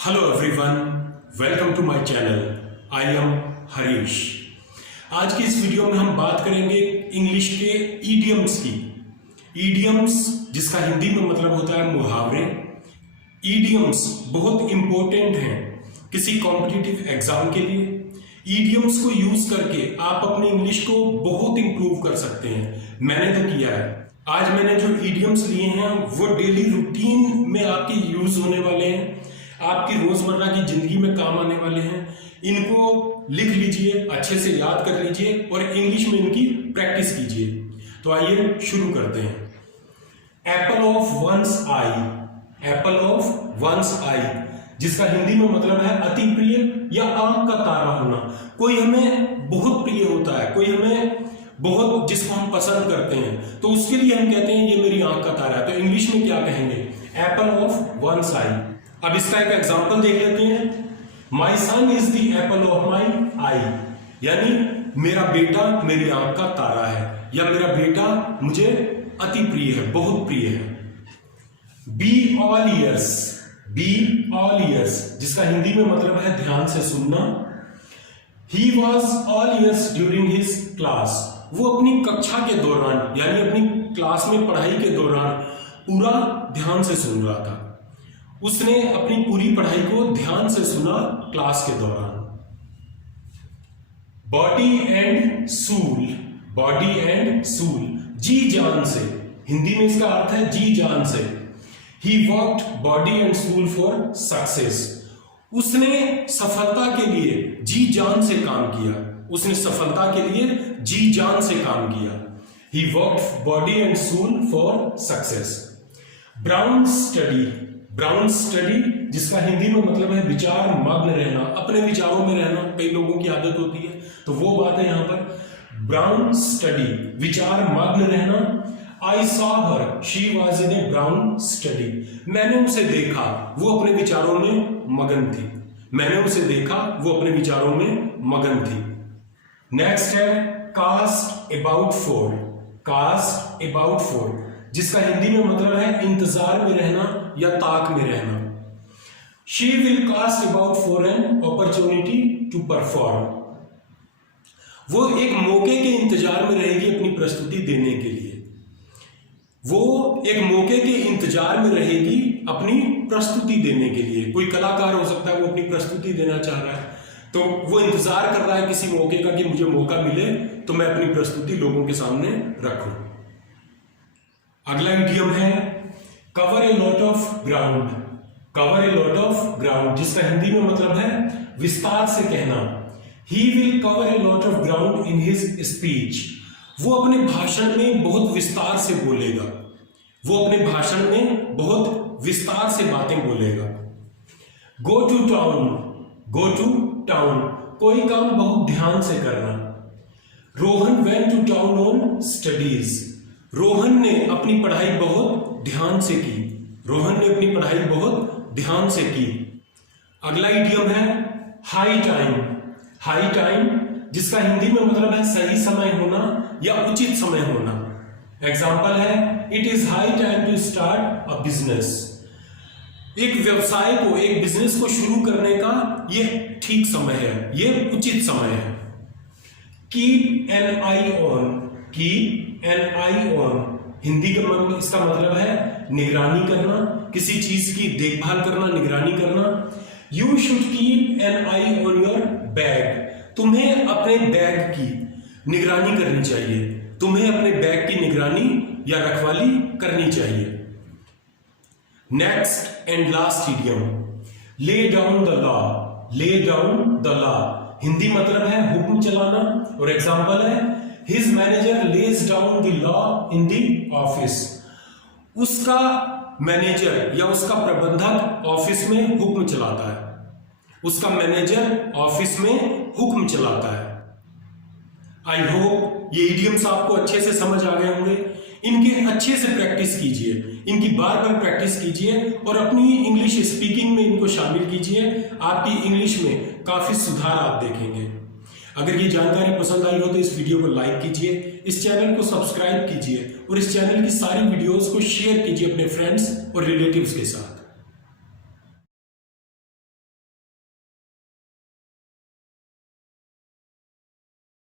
Hello everyone, welcome to my channel. I am Harish. आज की इस वीडियो में हम बात करेंगे इंग्लिश के ईडियम्स की। ईडियम्स जिसका हिंदी में मतलब होता है मुहावरे। ईडियम्स बहुत इंपॉर्टेंट हैं किसी कॉम्पिटिटिव एग्जाम के लिए। ईडियम्स को यूज करके आप अपनी इंग्लिश को बहुत इंप्रूव कर सकते हैं। मैंने तो किया है। आज मैंने जो ईडियम्स लिए हैं वो डेली रूटीन में आपके यूज होने वाले हैं, आपकी रोजमर्रा की जिंदगी में काम आने वाले हैं। इनको लिख लीजिए, अच्छे से याद कर लीजिए और इंग्लिश में इनकी प्रैक्टिस कीजिए। तो आइए शुरू करते हैं। Apple of one's eye. Apple of one's eye जिसका हिंदी में मतलब है अति प्रिय या आंख का तारा होना। कोई हमें बहुत प्रिय होता है, कोई हमें बहुत जिसको हम पसंद करते हैं, तो उसके लिए हम कहते हैं ये मेरी आंख का तारा है। तो इंग्लिश में क्या कहेंगे? Apple of one's eye. अब इसका एक एग्जांपल देख लेते हैं। My son is the apple of my eye, यानी मेरा बेटा मेरी आंख का तारा है या मेरा बेटा मुझे अति प्रिय है, बहुत प्रिय है। Be all years. Be all years जिसका हिंदी में मतलब है ध्यान से सुनना। He was all years during his class. वो अपनी कक्षा के दौरान यानी अपनी क्लास में पढ़ाई के दौरान पूरा ध्यान से सुन रहा था। उसने अपनी पूरी पढ़ाई को ध्यान से सुना क्लास के दौरान। बॉडी एंड सूल। बॉडी एंड सूल जी जान से, हिंदी में इसका अर्थ है जी जान से। ही वर्कड बॉडी एंड सूल फॉर सक्सेस। उसने सफलता के लिए जी जान से काम किया। उसने सफलता के लिए जी जान से काम किया। ही वर्कड बॉडी एंड सूल for success. Brown study. Brown study जिसका हिंदी में मतलब है विचार मग्न रहना, अपने विचारों में रहना। कई लोगों की आदत होती है, तो वो बात है यहां पर। ब्राउन स्टडी विचार मग्न रहना। I saw her she was in A brown study. मैंने उसे देखा वो अपने विचारों में मगन थी। मैंने उसे देखा वो अपने विचारों में मगन थी। नेक्स्ट है cast about for. Cast about for जिसका हिंदी में मतलब है इंतजार में रहना या ताक में रहना। She will cast about for an opportunity to perform. वो एक मौके के इंतजार में रहेगी अपनी प्रस्तुति देने के लिए। वो एक मौके के इंतजार में रहेगी अपनी प्रस्तुति देने के लिए। कोई कलाकार हो सकता है, वो अपनी प्रस्तुति देना चाह रहा है, तो वो इंतजार कर रहा है किसी मौके का कि मुझे मौका मिले तो मैं अपनी प्रस्तुति लोगों के सामने रखूं। अगला इडियम है cover a lot of ground. Cover a lot of ground जिसका हिंदी में मतलब है विस्तार से कहना। He will cover a lot of ground in his speech. वो अपने भाषण में बहुत विस्तार से बोलेगा। वो अपने भाषण में बहुत विस्तार से बातें बोलेगा। Go to town. Go to town कोई काम बहुत ध्यान से करना। Rohan went to town on studies. Rohan ने अपनी पढ़ाई बहुत ध्यान से की। रोहन ने अपनी पढ़ाई बहुत ध्यान से की। अगला इडियम है हाई टाइम। हाई टाइम जिसका हिंदी में मतलब है सही समय होना या उचित समय होना। एग्जांपल है it is high time to start a business. एक व्यवसाय को, एक बिजनेस को शुरू करने का ये ठीक समय है, ये उचित समय है। Keep an I on. Keep an I on Hindi का इसका मतलब है निगरानी करना, किसी चीज की देखभाल करना, निगरानी करना। You should keep an I on your bag. तुम्हें अपने बैग की निगरानी करनी चाहिए। तुम्हें अपने बैग की निगरानी या रखवाली करनी चाहिए। Next and last idiom lay down the law. Lay down the law Hindi मतलब है हुक्म चलाना और एग्जांपल है His manager lays down the law in the office. उसका मैनेजर या उसका प्रबंधक ऑफिस में हुक्म चलाता है। उसका मैनेजर ऑफिस में हुक्म चलाता है। आई होप ये इडियम्स आपको अच्छे से समझ आ गए होंगे। इनके अच्छे से प्रैक्टिस कीजिए, इनकी बार बार प्रैक्टिस कीजिए और अपनी इंग्लिश स्पीकिंग में इनको शामिल कीजिए। आपकी इंग्लिश में काफी सुधार आप देखेंगे। अगर ये जानकारी पसंद आई हो तो इस वीडियो को लाइक कीजिए, इस चैनल को सब्सक्राइब कीजिए और इस चैनल की सारी वीडियोस को शेयर कीजिए अपने फ्रेंड्स और रिलेटिव्स के साथ।